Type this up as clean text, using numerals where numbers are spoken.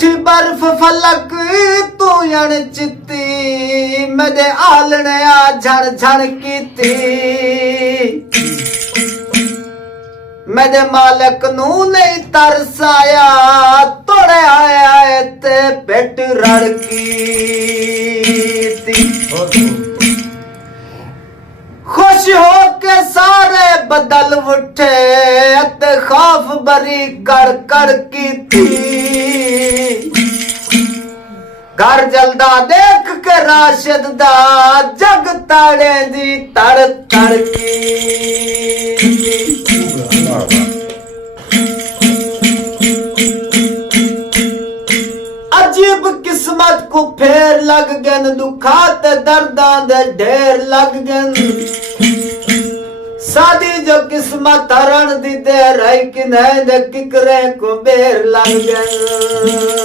कठी बर्फ फलक तू अणचिती मेरे आलने आ झण झण कीती मेरे मालक नू नहीं तरसाया तोड़े आया ते पेट रड़की खुश हो के सारे बदल उठे ते खौफ बरी कड़ कड़ की थी घर जलदा देख के राशिद दा जग ताड़े दी तड़ तड़ की अजीब किस्मत को फेर लग गन दुखा ते दर्दां दे ढेर लग गन सादी जो किस्मत हरण दी दे रही कि नहीं दे किकरे को बेर लग गन